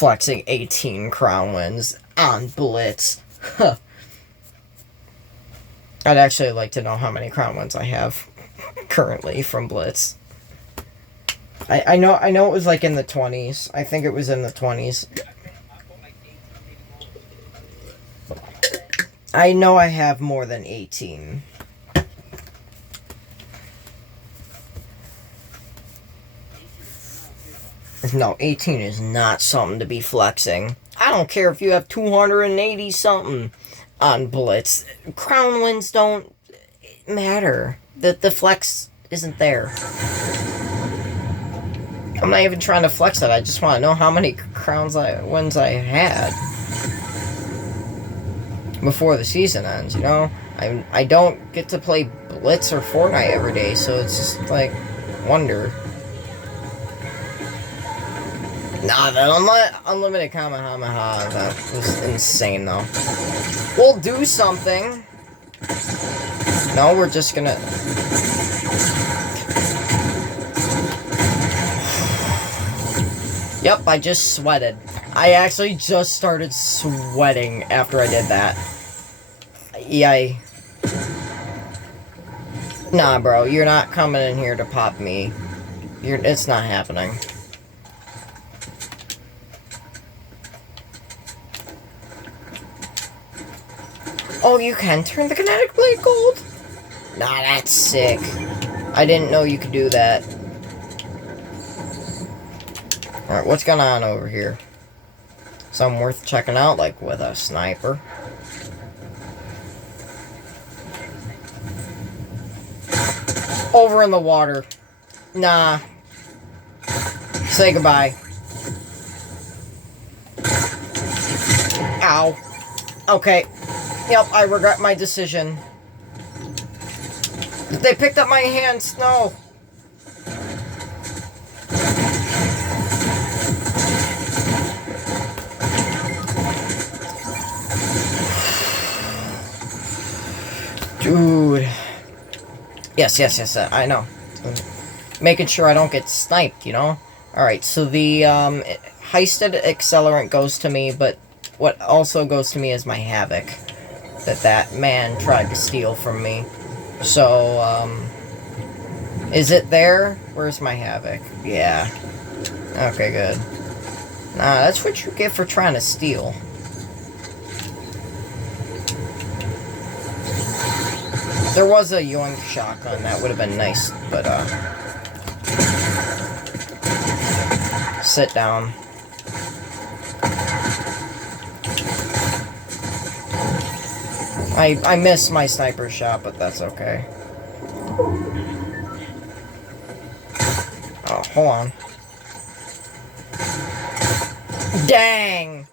flexing 18 crown wins on Blitz. Huh. I'd actually like to know how many crown wins I have currently from Blitz. I know it was like in the 20s. I think it was in the 20s. I know I have more than 18. No, 18 is not something to be flexing. I don't care if you have 280 something on Blitz. Crown wins don't matter. The flex isn't there. I'm not even trying to flex it. I just want to know how many wins I had before the season ends, you know? I don't get to play Blitz or Fortnite every day, so it's just like, wonder. Nah, that unlimited Kamehameha, that was insane, though. We'll do something. No, we're just gonna... Yep, I just sweated. I actually just started sweating after I did that. Yay. Nah, bro, you're not coming in here to pop me. It's not happening. Oh, you can turn the kinetic blade gold? Nah, that's sick. I didn't know you could do that. Alright, what's going on over here? Something worth checking out, like with a sniper. Over in the water. Nah. Say goodbye. Ow. Okay. Yep, I regret my decision. They picked up my hands. No. Dude. Yes, I know. Making sure I don't get sniped, you know? Alright, so the heisted accelerant goes to me, but what also goes to me is my Havoc that man tried to steal from me. So, is it there? Where's my Havoc? Yeah. Okay, good. Nah, that's what you get for trying to steal. There was a Yoink shotgun, that would have been nice, but, sit down. I missed my sniper shot, but that's okay. Oh, hold on. Dang!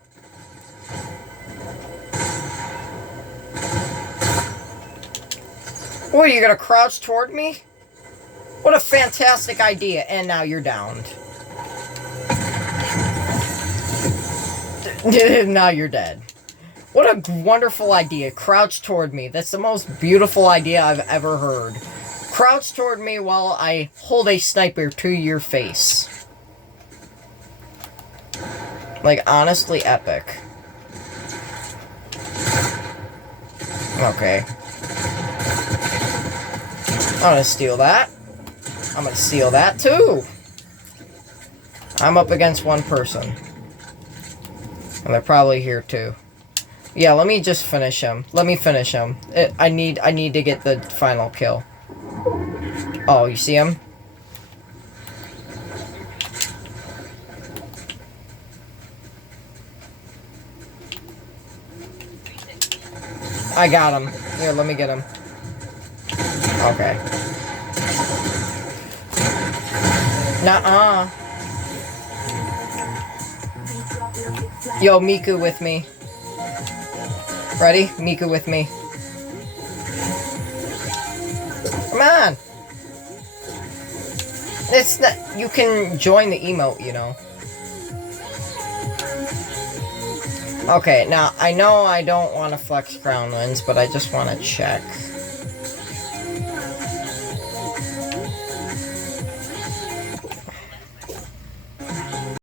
What, are you gonna crouch toward me? What a fantastic idea, and now you're downed. Now you're dead. What a wonderful idea. Crouch toward me. That's the most beautiful idea I've ever heard. Crouch toward me while I hold a sniper to your face. Like, honestly epic. Okay. I'm gonna steal that. I'm gonna steal that too. I'm up against one person. And they're probably here too. Yeah, let me just finish him. Let me finish him. I need to get the final kill. Oh, you see him? I got him. Here, let me get him. Okay. Nuh-uh. Yo, Miku with me. Ready? Miku with me. Come on! It's not... You can join the emote, you know. Okay, now, I know I don't want to flex crown wins, but I just want to check.